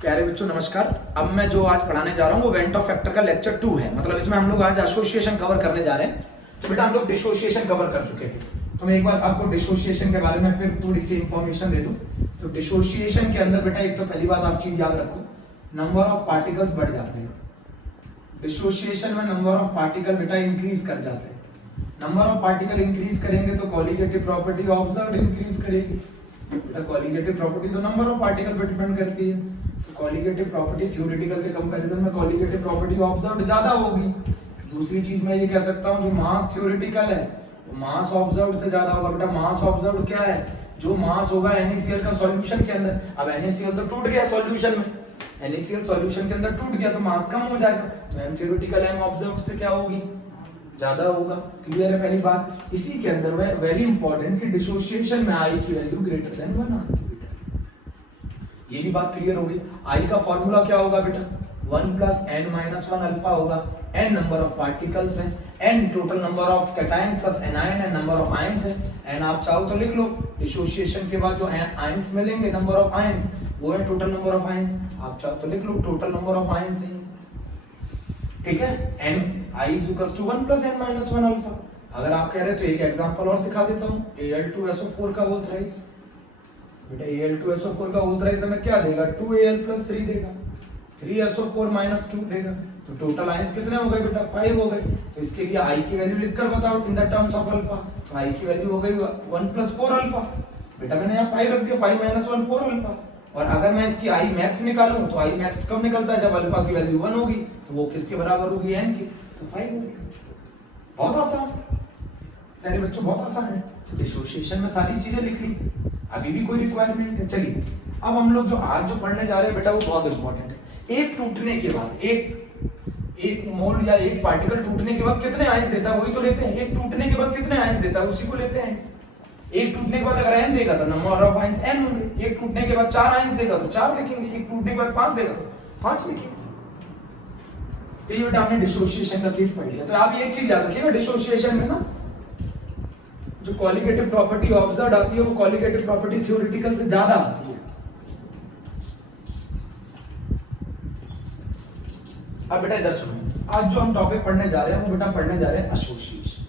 प्यारे बच्चों नमस्कार। अब मैं जो आज पढ़ाने जा रहा हूँ वो वेंट ऑफ फैक्टर का लेक्चर 2 है। मतलब इसमें हम लोग आज एसोसिएशन कवर करने जा रहे हैं। तो बेटा हम लोग डिसोसिएशन कवर कर चुके थे, तो मैं एक बार आपको डिसोसिएशन के बारे में फिर थोड़ी सी इंफॉर्मेशन दे दूं। तो डिसोसिएशन के अंदर बेटा एक तो पहली बात आप चीज याद रखो, नंबर ऑफ पार्टिकल्स बढ़ जाते हैं। डिसोसिएशन में नंबर ऑफ पार्टिकल बेटा इंक्रीज कर जाते हैं। नंबर ऑफ पार्टिकल इंक्रीज करेंगे तो कॉलिगेटिव प्रॉपर्टी ऑब्जर्व्ड इंक्रीज करेगी। बेटा कॉलिगेटिव प्रॉपर्टी तो नंबर ऑफ पार्टिकल पर डिपेंड करती है, तो कॉलिगेटिव प्रॉपर्टी थ्योरेटिकल के कंपैरिजन में कॉलिगेटिव प्रॉपर्टी ऑब्जर्व्ड ज्यादा होगी। दूसरी चीज मैं ये कह सकता हूँ, जो मास थ्योरेटिकल है वो मास ऑब्जर्व्ड से ज्यादा होगा। बेटा मास ऑब्जर्व्ड क्या है? जो मास होगा NaCl का सॉल्यूशन के अंदर। अब NaCl तो टूट गया सॉल्यूशन में, NaCl सॉल्यूशन के अंदर टूट गया तो मास कम हो जाएगा, तो m थ्योरेटिकल m ऑब्जर्व्ड से क्या होगी? ज्यादा होगा। क्लियर है पहली बात। इसी के अंदर वेरी इंपॉर्टेंट कि डिसोसिएशन में I की वैल्यू ग्रेटर देन 1 आएगी। ये भी बात क्लियर होगी। I का फॉर्मूला क्या होगा बेटा? 1 प्लस n माइनस 1 अल्फा होगा। n नंबर ऑफ पार्टिकल्स है, n total number of cation plus anion है, नंबर ऑफ आयंस है। n आप चाहो तो लिख लो, डिसोसिएशन के बाद जो आयंस मिलेंगे नंबर ऑफ आयंस वो है टोटल नंबर ऑफ आयंस। आप चाहो तो लिख लो टोटल नंबर ऑफ आयंस है, ठीक है। n I is equals to 1 plus n minus 1 alpha. अगर आप कह रहे तो एक एग्जांपल और सिखा देता हूं, Al2SO4 का होल थ्राइस। बेटा Al2SO4 का होल थ्राइस हमें क्या देगा? 2Al plus 3 देगा, 3SO4 minus 2 देगा। तो टोटल आयंस कितने हो गए बेटा? 5 हो गए। तो इसके लिए I की वैल्यू लिखकर बताओ in the terms of alpha. तो I की वैल्यू हो गई 1 plus 4 अल्फा। बेटा मैंने यहाँ 5 रख दिया, 5 minus 1 4 अल्फा। और अगर मैं इसकी I max निकालूं तो I max कब निकलता है? जब अल्फा की वैल्यू 1 होगी, तो वो किसके बराबर होगी? n की, तो 5 होगी। बहुत आसान है बच्चों, बहुत आसान है। तो डिसोसिएशन में सारी चीजें लिख ली, अभी भी कोई रिक्वायरमेंट है। चलिए अब हम लोग जो आज जो पढ़ने जा रहे हैं बेटा वो बहुत इंपॉर्टेंट है। एक टूटने के बाद एक मोल या एक पार्टिकल टूटने के बाद कितने आयंस देता है? वही तो लेते हैं। एक टूटने के बाद कितने आयंस देता है? उसी को लेते हैं। एक टूटने के बाद अगर n देगा तो नंबर ऑफ आयंस n होंगे। एक टूटने के बाद 4 आयंस देगा तो 4 लिखेंगे। एक टूटने के बाद 5 देगा तो 5 लिखेंगे। तो ये बेटा आपने डिसोसिएशन का केस पढ़ लिया। तो आप एक चीज याद रखिएगा, डिसोसिएशन में ना जो कॉलिगेटिव प्रॉपर्टी ऑब्जर्व्ड आती है वो कॉलिगेटिव प्रॉपर्टी थ्योरेटिकल से ज्यादा आती है। अब बेटा इधर सुनो, आज जो हम टॉपिक पढ़ने जा रहे हैं वो बेटा पढ़ने जा रहे हैं एसोसिएशन।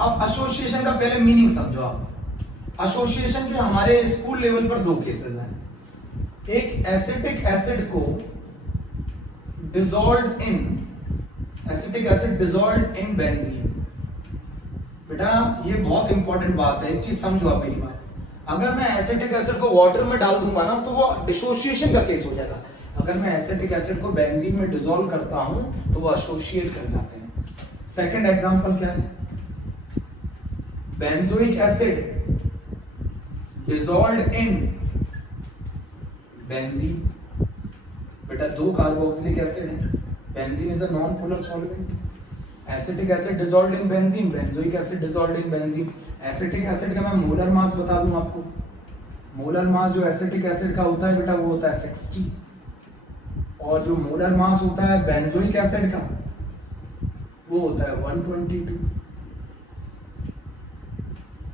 अब एसोसिएशन का पहले मीनिंग समझो आप। एसोसिएशन के हमारे स्कूल लेवल पर 2 केसेस हैं। एक एसिटिक एसिड को dissolved in acetic acid dissolved in benzene. बेटा ये बहुत इंपॉर्टेंट बात है, एक चीज समझो आप मेरी बात। अगर मैं एसिटिक एसिड को वाटर में डाल दूंगा ना तो वो डिसोसिएशन का केस हो जाएगा। अगर मैं एसिटिक एसिड को बेंजीन में डिसॉल्व करता हूं तो वो एसोसिएट कर जाते हैं। सेकंड एग्जांपल क्या है? Benzoic acid dissolved in benzene. बेटा 2 कार्बोक्सिलिक एसिड है, benzene is a non polar solvent. Acetic acid dissolved in benzene, benzoic acid dissolved in benzene. Acetic acid का मैं मोलर मास बता दूं आपको। मोलर मास जो एसिटिक एसिड का होता है बेटा वो होता है 60, और जो मोलर मास होता है बेंजोइक एसिड का वो होता है 122।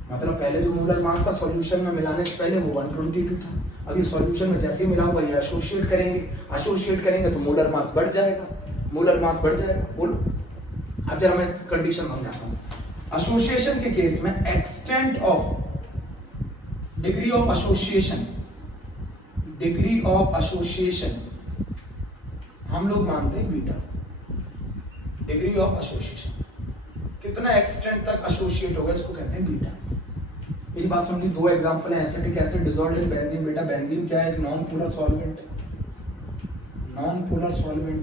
मतलब पहले जो मोलर मास था सॉल्यूशन में मिलाने से पहले वो 122 था। अभी सॉल्यूशन में जैसे ही मिला हुआ ये एसोसिएट करेंगे तो मोलर मास बढ़ जाएगा। बोलो अब जरा मैं कंडीशन समझाता हूं। एसोसिएशन के केस में extent of degree of association हम लोग मानते हैं बीटा। डिग्री ऑफ एसोसिएशन कितना एक्सटेंट तक एसोसिएट होगा इसको कहते हैं बीटा। मेरी बात सुन ली। 2 एग्जांपल है, acetic acid dissolved in benzene. बेटा बेंजीन क्या है? एक नॉन पोलर सॉल्वेंट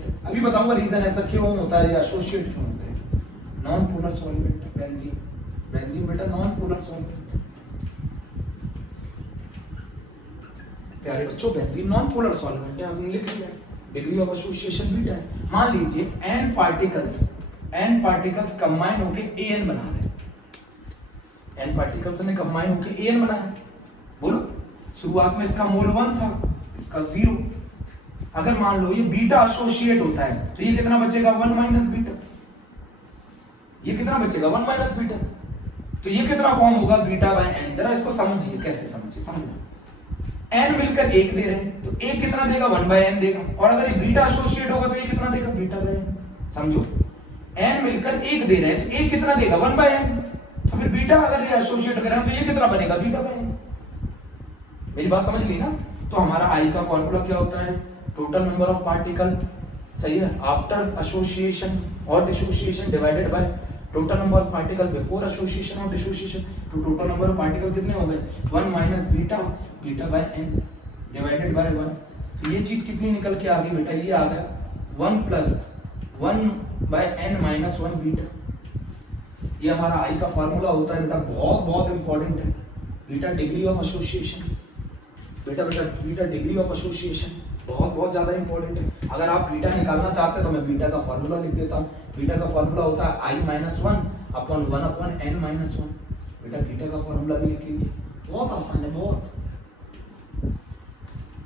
है। अभी बताऊंगा रीजन ऐसा क्यों होता है या एसोसिएट क्यों होते हैं। नॉन पोलर सॉल्वेंट बेंजीन बेटा नॉन पोलर सॉल्वेंट। प्यारे बच्चों बेंजीन नॉन पोलर सॉल्वेंट है, हमने लिख लिया। डिग्री ऑफ एसोसिएशन बीटा है। मान लीजिए n पार्टिकल्स कंबाइन होके an बना रहे हैं। n पार्टिकल्स ने कंबाइन होके an बनाया। बोलो शुरुआत में इसका मोल 1 था, इसका 0। अगर मान लो ये बीटा एसोसिएट होता है तो ये कितना बचेगा? 1 माइनस बीटा। ये कितना बचेगा? 1 माइनस बीटा। तो ये कितना फॉर्म होगा? Beta by n। जरा इसको समझिए, कैसे समझिए, समझना। n मिलकर एक दे रहे हैं तो एक कितना देगा 1/n देगा, और अगर ये बीटा एसोसिएट होगा तो ये कितना देगा बीटा/n। समझो n मिलकर एक दे रहे हैं तो एक कितना देगा 1/n, तो फिर बीटा अगर ये एसोसिएट कर रहे हैं तो ये कितना बनेगा बीटा/n। मेरी बात समझ ली ना। तो हमारा I का फॉर्मूला क्या होता है, टोटल नंबर ऑफ पार्टिकल, सही है, आफ्टर एसोसिएशन और dissociation divided by total number of particle before association और डिसोसिएशन। तो टोटल नंबर ऑफ पार्टिकल कितने हो गए 1 माइनस बीटा बीटा/n डिवाइडेड बाय 1। तो ये चीज कितनी निकल के आ गई बेटा, ये आ गया 1 प्लस 1/n माइनस 1 बीटा। ये हमारा I का फॉर्मूला होता है बेटा, बहुत बहुत इंपॉर्टेंट है बीटा डिग्री ऑफ एसोसिएशन। बेटा बीटा डिग्री ऑफ एसोसिएशन बहुत बहुत ज्यादा इंपॉर्टेंट है। अगर आप बीटा निकालना चाहते हैं तो मैं बीटा का फॉर्मूला लिख देता हूँ। बीटा का फॉर्मूला होता है I minus 1 upon 1 upon n minus 1। बेटा बीटा का फॉर्मूला भी लिख लीजिए, बहुत आसान है बहुत।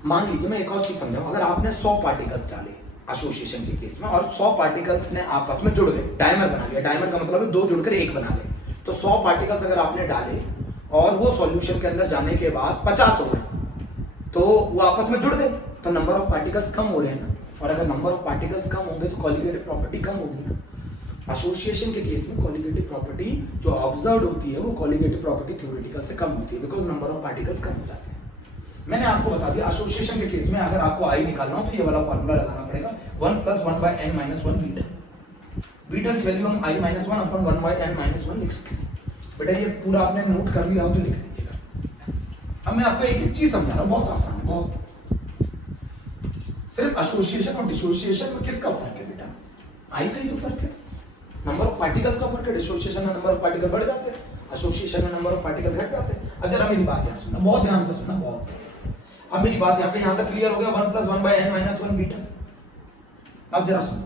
मान लीजिए मैं एक और चीज समझाऊं, अगर आपने 100 पार्टिकल्स डाले एसोसिएशन के केस में और 100 पार्टिकल्स ने आपस में जुड़ गए, डायमर बना लिया, डायमर का मतलब है दो जुड़कर एक बना गए, तो 100 पार्टिकल्स अगर आपने डाले और वो सॉल्यूशन के अंदर जाने के बाद 50 हो गए तो वो आपस में जुड़ गए, तो नंबर ऑफ पार्टिकल्स कम हो रहे हैं ना, और अगर नंबर ऑफ पार्टिकल्स कम होंगे तो कॉलिगेटिव प्रॉपर्टी कम होगी ना। एसोसिएशन के केस में कॉलिगेटिव प्रॉपर्टी जो ऑब्जर्व्ड होती है वो कॉलिगेटिव प्रॉपर्टी थ्योरेटिकल से कम होती है, बिकॉज नंबर ऑफ पार्टिकल्स कम हो जाते हैं। मैंने आपको बता दिया एसोसिएशन के केस में अगर आपको I निकालना हो तो ये वाला फॉर्मूला लगाना पड़ेगा 1 plus 1/n minus 1 beta. Beta की वैल्यू हम I minus 1 upon 1/n minus 1 लिख सकते हैं। बेटा ये पूरा आपने नोट कर लिया हो तो लिख लीजिएगा। अब मैं आपको एक एक चीज समझा रहा हूं, बहुत आसान है बहुत। सिर्फ एसोसिएशन और डिसोसिएशन में किसका फर्क है बेटा, I का ही तो फर्क है, नंबर ऑफ पार्टिकल्स का फर्क है। डिसोसिएशन में नंबर ऑफ पार्टिकल बढ़ जाते हैं, एसोसिएशन में नंबर ऑफ पार्टिकल घट जाते हैं। अगर आप मेरी बात यहाँ सुनना, बहुत ध्यान से सुनना बहुत। अब मेरी बात यहाँ पे यहाँ तक क्लियर हो गया, 1 प्लस 1/n माइनस 1 बीटा। अब जरा सुनो,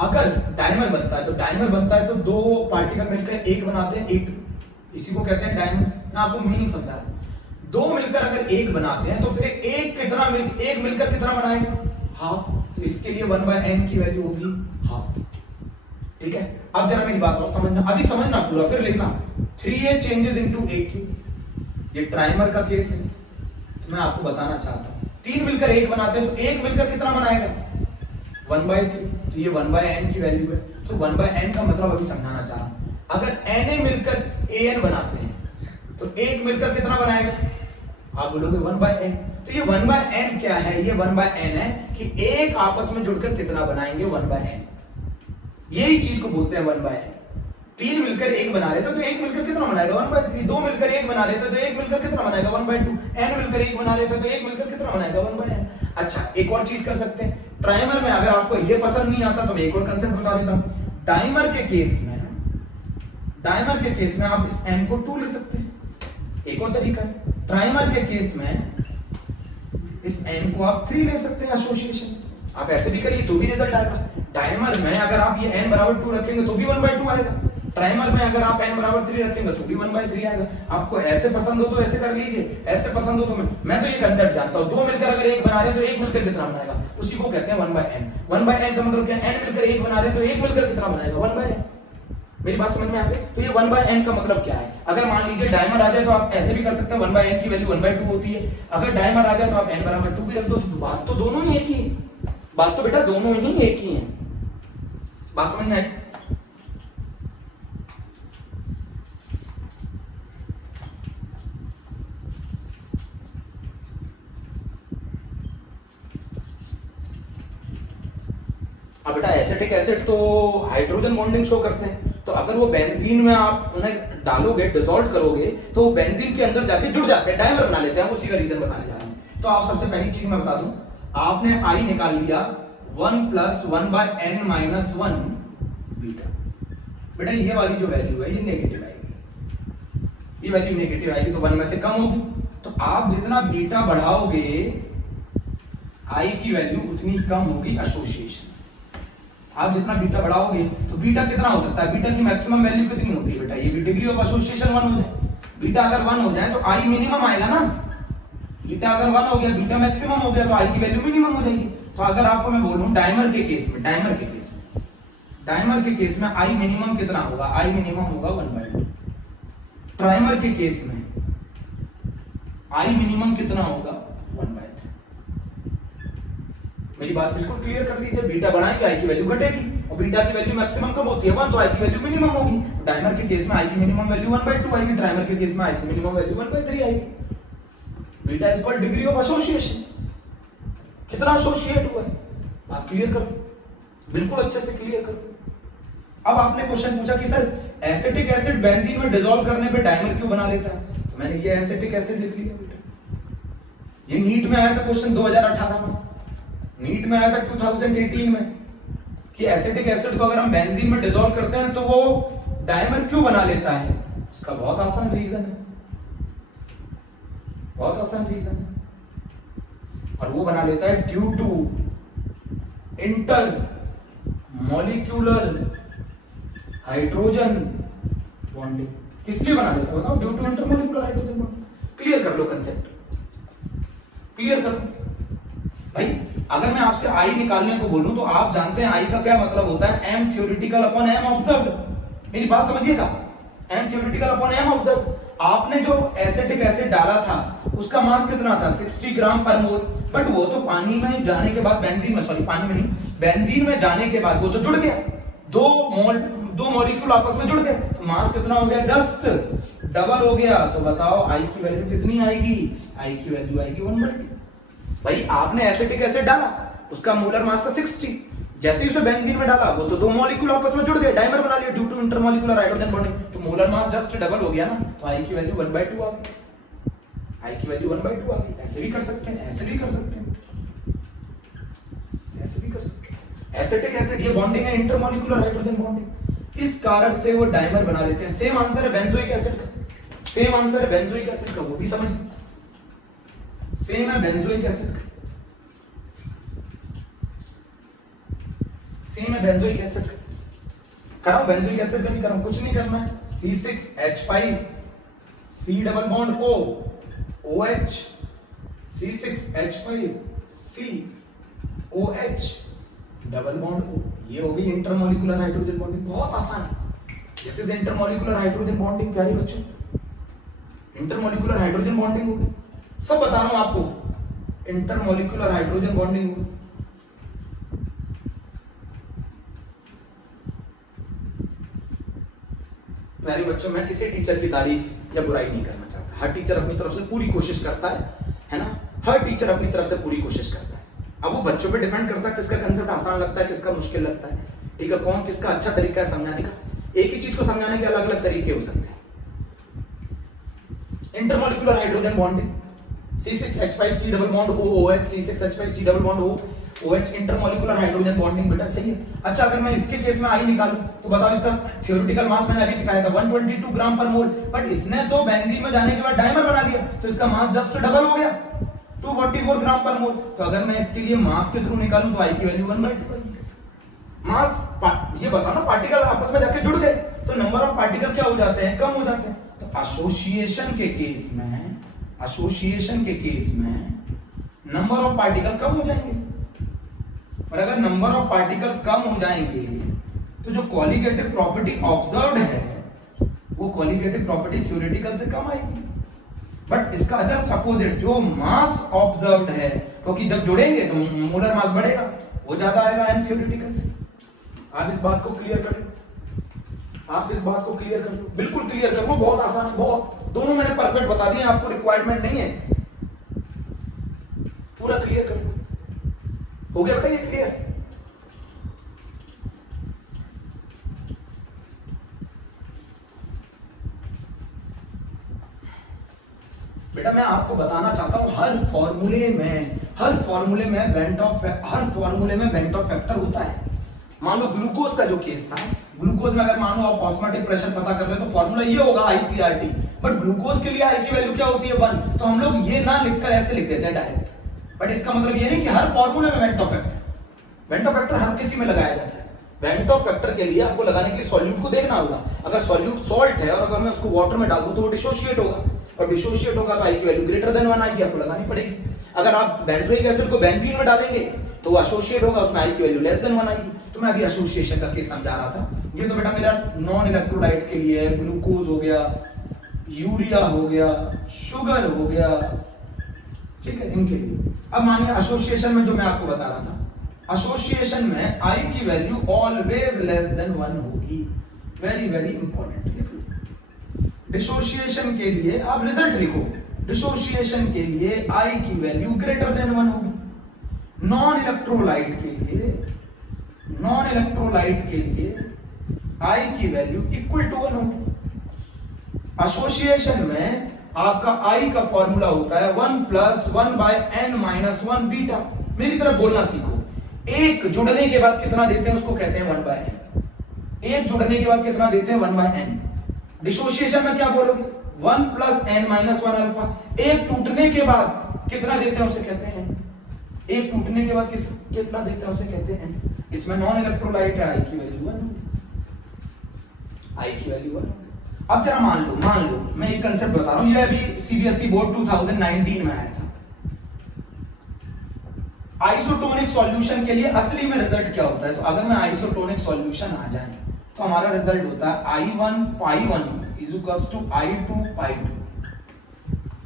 अगर डायमर बनता है तो डायमर बनता है तो दो पार्टिकल मिलकर एक बनाते हैं, एक, इसी को कहते हैं डायमर। मैं आपको मीनिंग समझा रहा हूं, दो मिलकर अगर एक बनाते हैं तो फिर एक कितना एक मिलकर कितना बनाएगा हाफ, तो इसके लिए 1/n की वैल्यू होगी हाफ। ठीक है, अब जरा मेरी बात और समझना, अभी समझना पूरा फिर लिखना। 3a चेंजेस इनटू aq, ये ट्राइमर का केस है, तो मैं आपको बताना चाहता हूं, तीन मिलकर एक बनाते हैं तो एक मिलकर कितना बनाएगा 1/3, तो ये 1/n की वैल्यू है। तो 1/n का मतलब अभी समझाना चाह रहा हूं, अगर na मिलकर an बनाते हैं तो एक मिलकर कितना बनाएगा, आप बोलोगे 1/n। तो ये 1/n क्या है, ये 1/n है कि एक आपस में जुड़कर कितना बनाएंगे 1/n, यही चीज को बोलते हैं 1/n। तीन मिलकर एक बना रहे थे तो एक मिलकर कितना बनाएगा 1/3, दो मिलकर एक बना रहे थे तो एक मिलकर कितना बनाएगा 1/2, n मिलकर एक बना रहे थे तो एक मिलकर कितना बनाएगा 1/n। अच्छा एक और चीज कर सकते हैं, ट्राइमर में अगर आपको ये पसंद नहीं आता तो मैं एक और कंसेप्ट बता देता हूं। डायमर के केस में आप इस n को 2 ले सकते हैं, एक और तरीका है। ट्राइमर के केस में इस n को आप 3 ले सकते हैं एसोसिएशन, आप ऐसे भी करिए तो भी रिजल्ट आएगा। डायमर में अगर आप ये n बराबर 2 रखेंगे तो भी 1/2 आएगा, ट्राइमर में अगर आप n बराबर 3 रखेंगे तो भी 1/3 आएगा। आपको ऐसे पसंद हो तो ऐसे कर लीजिए, ऐसे पसंद हो तो मैं तो ये कंसेप्ट जानता हूं, दो मिलकर अगर एक बना रहे तो एक मिलकर कितना बनाएगा, उसी को कहते हैं 1/n। 1/n का मतलब क्या, n मिलकर एक बना रहे तो एक मिलकर कितना बनाएगा 1/n। मेरी बात समझ में आ गई। तो ये 1/n का मतलब क्या है, अगर मान लीजिए डायमर आ जाए तो आप ऐसे भी कर सकते हैं, 1/n की वैल्यू 1/2 होती है। अगर डायमर आ जाए तो आप n बराबर 2 भी रख दो, तो बात तो दोनों ही एक ही है, बात तो बेटा दोनों ही एक ही है। बात समझ में आई। अब बेटा एसिटिक एसिड तो हाइड्रोजन बॉन्डिंग शो करते हैं, तो अगर वो बेंजीन में आप उन्हें डालोगे, डिसॉल्व करोगे तो वो बेंजीन के अंदर जाके जुड़ जाते हैं, डायमर बना लेते हैं। उसी का रीजन बताने जा रहे हैं। तो आप सबसे पहली चीज मैं बता दूं, आपने I निकाल लिया 1 प्लस 1/n माइनस 1 बीटा। बेटा ये वाली जो वैल्यू है ये नेगेटिव आएगी, ये वैल्यू नेगेटिव आएगी तो 1 में से कम होगी। तो आप जितना बीटा बढ़ाओगे I की वैल्यू उतनी कम होगी एसोसिएशन। आप जितना बीटा बढ़ाओगे तो बीटा कितना हो सकता है, बीटा की मैक्सिमम वैल्यू कितनी होती है बेटा, ये भी डिग्री ऑफ एसोसिएशन 1 हो जाए। बीटा अगर 1 हो जाए तो I मिनिमम आएगा ना, बीटा अगर 1 हो गया, बीटा मैक्सिमम हो गया तो I की वैल्यू मिनिमम हो जाएगी। तो अगर आपको मैं बोलूं डायमर के केस में I मिनिमम कितना होगा, I मिनिमम होगा 1/2। ट्राइमर के केस में I मिनिमम कितना होगा 1/3। मेरी बात बिल्कुल क्लियर कर लीजिए, बीटा बढ़ाएंगे आई की वैल्यू घटेगी, और बीटा की वैल्यू मैक्सिमम कब होती है 1, तो आई की वैल्यू मिनिमम होगी। डायमर के केस में आई की मिनिमम वैल्यू 1/2 आएगी, ट्राइमर के केस में आई की मिनिमम वैल्यू 1/3 आएगी। Beta is called degree of association, कितना एसोसिएट हुआ है, बात क्लियर करो, बिल्कुल अच्छे से क्लियर करो। अब आपने क्वेश्चन पूछा कि सर एसिटिक एसिड बेंजीन में डिसॉल्व करने पे डायमर क्यों बना लेता है, तो मैंने ये एसिटिक एसिड लिख लिया बेटा। ये नीट में आया था क्वेश्चन 2018 में, नीट में आया था 2018 में कि एसिटिक एसिड को अगर हम बेंजीन में डिसॉल्व करते हैं तो वो डायमर क्यों बना लेता है। इसका बहुत आसान रीजन है, बहुत आसान रीजन है, और वो बना लेता है due to intermolecular hydrogen bonding. किस लिए बना देता है बताओ, due to intermolecular hydrogen bonding. Clear कर लो कंसेप्ट, क्लियर कर लो भाई। अगर मैं आपसे आई निकालने को बोलूं तो आप जानते हैं आई का क्या मतलब होता है, M theoretical upon M observed. मेरी बात समझिएगा, M theoretical upon M observed. आपने जो एसिटिक एसिड डाला था उसका मास कितना था 60 ग्राम पर मोल, बट वो तो पानी में जाने के बाद बेंजीन में, सॉरी पानी में नहीं, बेंजीन में जाने के बाद वो तो जुड़ गया, दो मॉलिक्यूल आपस में जुड़ गए, तो मास कितना हो गया, जस्ट डबल हो गया। तो बताओ आई की वैल्यू कितनी आएगी, आई की वैल्यू आएगी 1/2। भाई आपने एसिटिक एसिड डाला, उसका मोलर मास था 60, जैसे ही उसे बेंजीन में डाला वो तो दो मॉलिक्यूल आपस में जुड़ गए, डाइमर बना लिया due to intermolecular hydrogen bonding, तो मोलर मास जस्ट डबल हो गया ना, तो आई की वैल्यू 1/2 आ गई, आई की वैल्यू 1/2 आ गई। ऐसे भी कर सकते हैं, ऐसे भी कर सकते हैं, ऐसे भी कर सकते हैं। एसिटिक एसिड ये बॉन्डिंग है इंटरमॉलिक्यूलर हाइड्रोजन बॉन्डिंग, इस कारण से वो डाइमर बना लेते हैं। सेम आंसर है बेंजोइक एसिड का, सेम आंसर है बेंजोइक एसिड का, वो भी समझ, सेम है बेंजोइक एसिड का, सेम है बेंजोइक एसिड का। कराओ बेंजोइक एसिड का भी कराओ, कुछ नहीं करना है, C6H5 C double bond O OH C6H5 C OH double bond O, ये हो गई इंटरमॉलिक्यूलर हाइड्रोजन बॉन्डिंग। बहुत आसान है, this is intermolecular hydrogen bonding प्यारे बच्चों, इंटरमॉलिक्यूलर हाइड्रोजन बॉन्डिंग हो गई, सब बता रहा हूं आपको, इंटरमॉलिक्यूलर हाइड्रोजन बॉन्डिंग हो गई। प्यारे बच्चों, मैं किसी टीचर की तारीफ या बुराई नहीं करना चाहता, हर टीचर अपनी तरफ से पूरी कोशिश करता है ना, हर टीचर अपनी तरफ से पूरी कोशिश करता है। अब वो बच्चों पे डिपेंड करता है किसका कंसेप्ट आसान लगता है, किसका मुश्किल लगता है, ठीक है, कौन किसका अच्छा तरीका है समझाने का। एक ही चीज को समझाने के अलग अलग तरीके हो सकते हैं। Intermolecular hydrogen bonding C6H5 C double bond OH C6H5 C double bond OH intermolecular hydrogen bonding, बेटा सही है। अच्छा अगर मैं इसके केस में आई निकालूं तो बताओ, इसका थ्योरेटिकल मास मैंने अभी सिखाया था 122 ग्राम पर मोल, बट इसने तो बेंजीन में जाने के बाद डाइमर बना लिया, तो इसका मास जस्ट डबल हो गया 244 ग्राम पर मोल। तो अगर मैं इसके लिए मास के थ्रू निकालूं तो आई की वैल्यू 1/2। मास ये बताओ ना, पार्टिकल आपस में जाके जुड़ गए तो नंबर ऑफ पार्टिकल क्या हो जाते हैं, कम हो जाते हैं। तो एसोसिएशन के केस में, एसोसिएशन के केस में नंबर ऑफ पार्टिकल कम हो जाएंगे, और अगर नंबर ऑफ पार्टिकल कम हो जाएंगे तो जो क्वालिटेटिव प्रॉपर्टी ऑब्जर्व्ड है वो क्वालिटेटिव प्रॉपर्टी थ्योरेटिकल से कम आएगी। बट इसका जस्ट अपोजिट, जो मास ऑब्जर्व्ड है, क्योंकि जब जुड़ेंगे तो मोलर मास बढ़ेगा, वो ज्यादा आएगा एम थ्योरेटिकल से। आप इस बात को क्लियर कर लो, आप इस बात को क्लियर कर लो, बिल्कुल क्लियर कर लो, बहुत आसान है, बहुत, दोनों मैंने परफेक्ट बता दिए, आपको रिक्वायरमेंट नहीं है, पूरा क्लियर कर लो। हो गया बेटा ये क्लियर? बेटा मैं आपको बताना चाहता हूं, हर फॉर्मूले में वेंट ऑफ फैक्टर होता है। मान लो ग्लूकोज का जो केस था, ग्लूकोज में अगर मान लो आप ऑस्मोटिक प्रेशर पता कर रहे हो तो फॉर्मूला ये होगा ICRT, बट ग्लूकोज के लिए आई की वैल्यू क्या होती है 1, तो हम लोग ये ना लिखकर ऐसे लिख देते हैं डायरेक्ट। बट इसका मतलब ये नहीं कि हर फॉर्मूले में वेंट ऑफ फैक्टर हर किसी में लगाया जाता है। वेंट ऑफ फैक्टर के लिए आपको लगाने के लिए सॉल्यूट को देखना होगा, अगर सॉल्यूट सॉल्ट है और अगर मैं उसको वाटर में डाल दूं तो वो डिसोशिएट होगा, और डिसोशिएट होगा तो आई की वैल्यू ग्रेटर देन 1 आएगी, आपको लगानी पड़ेगी। अगर आप बेंजोइक एसिड को बेंजीन में डालेंगे तो वो एसोसिएट होगा, उसमें आई की वैल्यू लेस देन 1 आएगी। तो मैं अभी एसोसिएशन का केस समझा रहा था। ये तो बेटा मेरा नॉन इलेक्ट्रोलाइट के लिए है, ग्लूकोज हो गया, यूरिया हो गया, शुगर हो गया, ठीक है, इनके लिए। अब मानिए एसोसिएशन में जो मैं आपको बता रहा था, एसोसिएशन में आई की वैल्यू ऑलवेज लेस देन 1 होगी। Very very important. डिसोसिएशन के लिए आप रिजल्ट लिखो, डिसोसिएशन के लिए आई की वैल्यू ग्रेटर देन 1 होगी। नॉन इलेक्ट्रोलाइट के लिए आई की वैल्यू इक्वल टू 1 होगी। एसोसिएशन में आपका आई का फॉर्मूला होता है 1 plus 1 by n minus 1 beta. मेरी तरफ बोलना सीखो। एक जुड़ने के बाद कितना देते हैं उसको कहते हैं 1 बाय n। एक जुड़ने के बाद कितना देते हैं 1 बाय n। डिसोसिएशन में क्या बोलोगे 1 प्लस n माइनस 1 अल्फा। एक टूटने के बाद कितना देते हैं उसे कहते हैं, एक टूटने के बाद कितना देते हैं उसे कहते हैं। इसमें नॉन इलेक्ट्रोलाइट है, आई की वैल्यू 1 होगी, आई की वैल्यू 1 होगी। अब जरा मान लो मैं एक कंसेप्ट बता रहा हूं, ये अभी सीबीएसई बोर्ड 2019 में आया था। आइसोटोनिक सॉल्यूशन के लिए असली में रिजल्ट क्या होता है, तो अगर मैं आइसोटोनिक सॉल्यूशन आ जाए तो हमारा रिजल्ट होता है I1 पाई1 इज इक्वल्स टू I2 पाई2।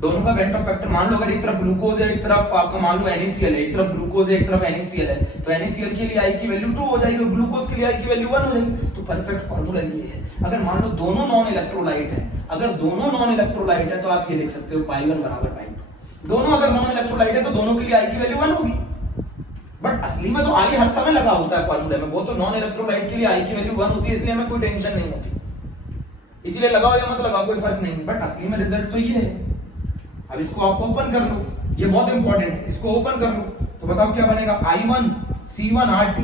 दोनों का वेंट ऑफ फैक्टर मान लो, अगर एक तरफ ग्लूकोज है, एक तरफ आपका मान लो NaCl है, एक तरफ ग्लूकोज है, एक तरफ NaCl है, तो NaCl के लिए I की वैल्यू 2 हो जाएगी और ग्लूकोज के लिए I की वैल्यू 1 हो जाएगी। तो परफेक्ट फार्मूला ये है। अगर मान लो दोनों नॉन इलेक्ट्रोलाइट है, अगर दोनों नॉन इलेक्ट्रोलाइट है तो आप ये लिख सकते हो पाई1 बराबर पाई2। दोनों अगर नॉन इलेक्ट्रोलाइट है तो दोनों के लिए I की वैल्यू 1 होगी। बट असली में तो I हर समय लगा होता है फार्मूले में, वो तो नॉन इलेक्ट्रोलाइट के लिए I की वैल्यू 1 होती है, इसलिए हमें कोई टेंशन नहीं होती। इसीलिए लगाओ या मत लगाओ कोई फर्क नहीं, बट असली में रिजल्ट तो ये है। अब इसको आप ओपन कर लो, ये बहुत इंपॉर्टेंट है, इसको ओपन कर लो तो बताओ क्या बनेगा। I1 C1 RT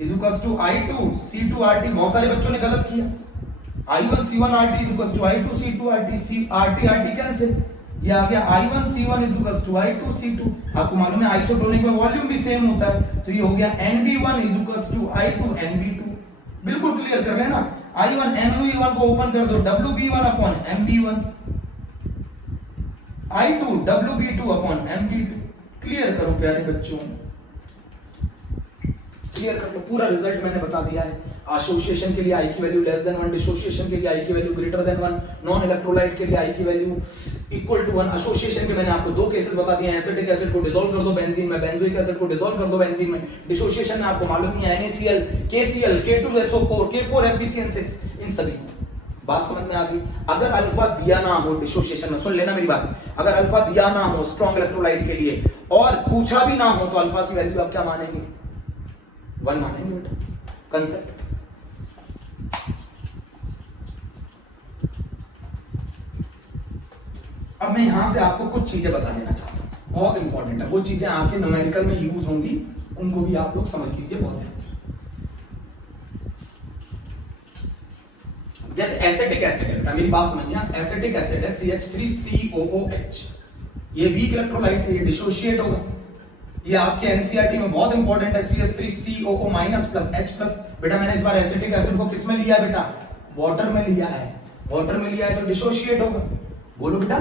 is equals to I2 C2 RT। बहुत सारे बच्चों ने गलत किया, I1 C1 RT is equals to I2 C2 RT, C RT RT cancel, ये आ गया I1 C1 is equals to I2 C2। आपको मालूम है आइसोटोनिक में वॉल्यूम भी सेम होता है, तो ये हो गया NB1 is equals to I2 NB2। बिल्कुल क्लियर कर लेना। I1 NB1 को ओपन कर दो, WB1 upon MB1, I2 WB2 upon MB2। Clear करो प्यारे बच्चों, क्लियर कर लो। पूरा रिजल्ट मैंने बता दिया है। एसोसिएशन के लिए I की वैल्यू लेस देन 1, डिसोसिएशन के लिए I की value greater than 1, non electrolyte के लिए I की वैल्यू इक्वल टू 1। एसोसिएशन के मैंने आपको दो केसेस बता दिए हैं, एसिटिक एसिड को डिसॉल्व कर दो बेंजीन में, बेंजोइक एसिड को डिसॉल्व कर दो बेंजीन में। डिसोसिएशन में आपको मालूम ही है NaCl, KCl, K2SO4, K4 FeCN6, इन सभी को बात समझ में आ गई। अगर अल्फा दिया ना हो डिसोसिएशन में, सुन लेना मेरी बात, अगर अल्फा दिया ना हो स्ट्रॉन्ग इलेक्ट्रोलाइट के लिए और पूछा भी ना हो तो अल्फा की वैल्यू आप क्या मानेंगे, 1 मानेंगे बेटा। कंसेप्ट अब मैं यहां से आपको कुछ चीजें बता देना चाहता हूं, बहुत इंपॉर्टेंट है। वो चीजें आपके न्यूमेरिकल में यूज होंगी, उनको भी आप लोग समझ लीजिए बहुत ध्यान से। जैसे एसिटिक एसिड है, मेरी बात समझिए, एसिटिक एसिड है CH3COOH, ये वीक इलेक्ट्रोलाइट है, ये डिसोशिएट होगा। ये आपके एनसीईआरटी में बहुत इंपॉर्टेंट है, CH3COO minus plus H plus. बेटा मैंने इस बार एसिटिक एसिड को किस में लिया है बेटा, वाटर में लिया है। वाटर में लिया है तो डिसोशिएट होगा। बोलो बेटा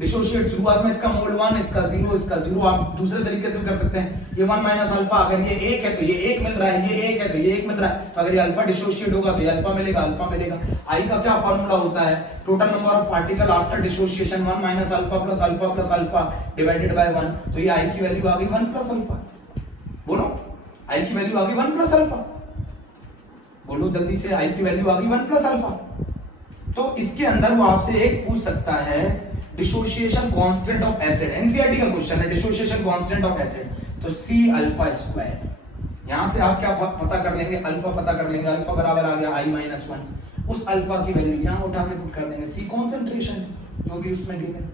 डिसोशिएट, शुरुआत में इसका मोल 1, इसका 0, इसका 0। आप दूसरे तरीके से कर सकते हैं, ये 1 माइनस अल्फा, अगर ये 1 है तो ये 1 मिल रहा है, ये 1 है तो ये 1 मिल रहा है, तो अगर ये अल्फा डिसोशिएट होगा तो ये अल्फा मिलेगा, अल्फा मिलेगा। आई का क्या फॉर्मूला होता है, total number of particle after dissociation 1 minus alpha plus alpha plus alpha divided by 1। तो ये आई की वैल्यू आ गई 1 प्लस अल्फा। बोलो आई की वैल्यू आ गई 1 प्लस अल्फा। बोलो जल्दी से, आई की वैल्यू आ गई 1 प्लस अल्फा। तो इसके अंदर वो आपसे एक पूछ सकता है dissociation constant of acid, NCERT का क्वेश्चन है, डिसोसिएशन कांस्टेंट ऑफ एसिड, तो C अल्फा स्क्वायर। यहां से आप क्या पता कर लेंगे, अल्फा पता कर लेंगे, अल्फा बराबर आ गया I-1। उस अल्फा की वैल्यू यहां उठा के पुट कर देंगे, C कंसंट्रेशन जो भी उसमें गिवन।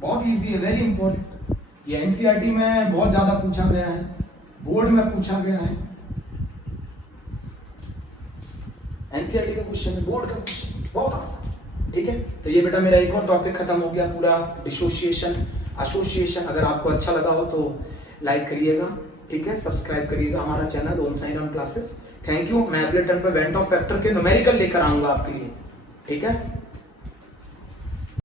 बहुत इजी है, वेरी इंपॉर्टेंट। ये एनसीईआरटी में बहुत ज्यादा पूछा गया है, बोर्ड में पूछा गया है, एनसीईआरटी का क्वेश्चन है, बोर्ड का क्वेश्चन, बहुत आसान। ठीक है, तो ये बेटा मेरा एक और टॉपिक खत्म हो गया पूरा, डिसोसिएशन एसोसिएशन। अगर आपको अच्छा लगा हो तो लाइक करिएगा, ठीक है, सब्सक्राइब करिएगा हमारा channel Om Sai Ram classes. Thank you. मैं अगले टर्म पे वेंट ऑफ फैक्टर के न्यूमेरिकल लेकर आऊंगा आपके लिए, ठीक है।